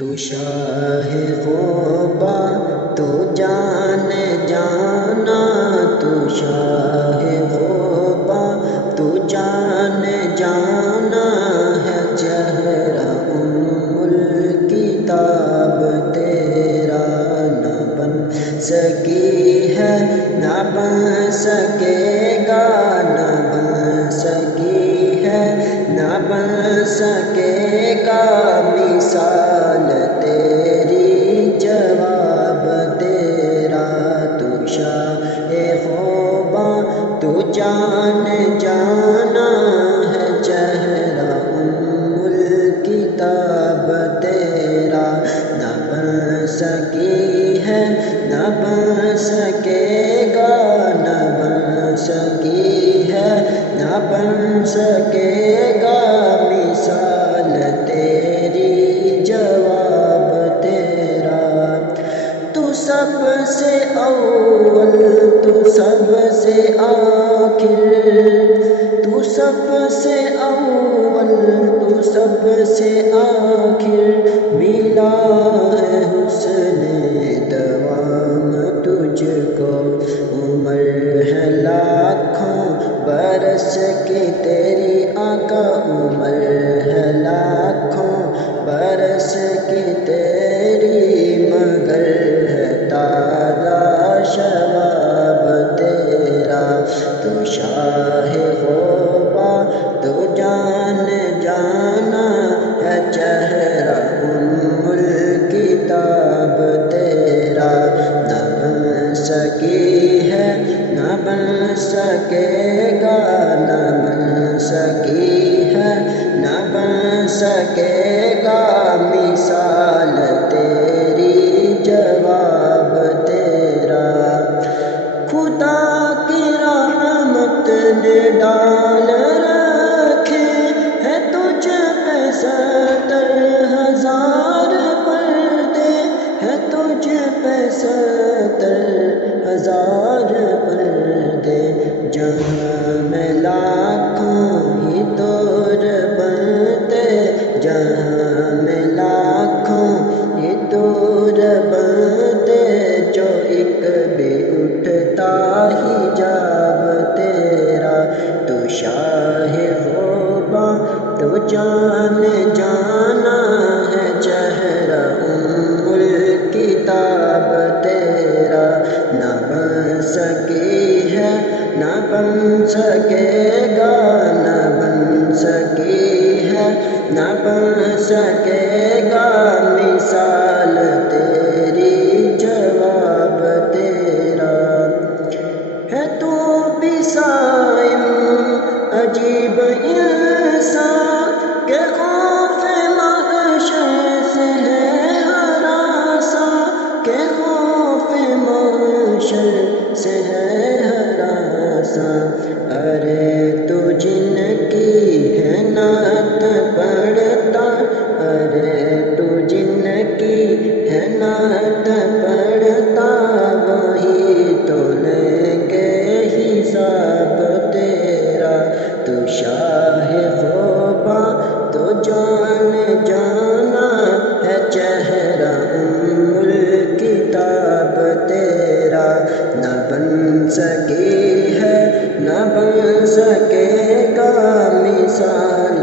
تو شاہ غوبا تو جان جانا، تو شاہ غوبا تو جان جانا ہے، چہرہ الکتاب تیرا نہ بن سکی ہے، نہ بن سکے گا، نہ بن سکی ہے، نہ بن سکے گا، مثال تیری جواب تیرا، تو شاہ غوبا تو جان جانا ہے، چہرہ الکتاب تیرا نہ بن سکی ہے، نہ بن سکے گا، نہ بن سکی ہے، نہ بن سکے گا، مثال تیری جواب تیرا، تو سب سے اول، تو سب سے آخر، تو سب سے اول، تو سب سے آخر، ملا ہے حسن دوام تجھ کو، عمر ہے لاکھوں برس کی تیری آقا، عمر ہے لاکھوں برس کی تیری، مگر ہے تازہ شباب تیرا، تو شاہ غوبا تو جان جانا ہے، چہرہ الکتاب تیرا نہ بن سکی ہے، نہ بن سکے گا، نہ بن سکی ہے، نہ بن سکے گا، مثال تیری جواب تیرا، خدا کی رحمت نے ڈال رکھے ہے تجھ پہ 70,000 پردے، ہے تجھ پہ 70,000 پردے، جہاں میں لاکھوں ہی طور بنتے، جہاں میں لاکھوں ہی طور بنتے، جو ایک بھی اٹھتا حجاب تیرا، تو شاہ غوبا تو جان جانا ہے، چہرہ الکتاب تیرا نہ بن سکی ہے، نہ بن سکے گا، نہ بن سکی ہے، نہ بن سکے گا، مثال تیری جواب تیرا، ہے تو بھی صائم عجیب انسان، کہ خوف محشر سے ہے ہراساں، کہ خوف محشر سے ہے ہراساں، ارے تو جن کی ہے نعت پڑھتا، ارے تو جن کی ہے نعت پڑھتا، وہی تو لیں گے حساب تیرا، تو شاہ غوبا تو جان جانا ہے، چہرہ الکتاب تیرا نہ بن سکی ہے، نہ بن سکے گا، مثال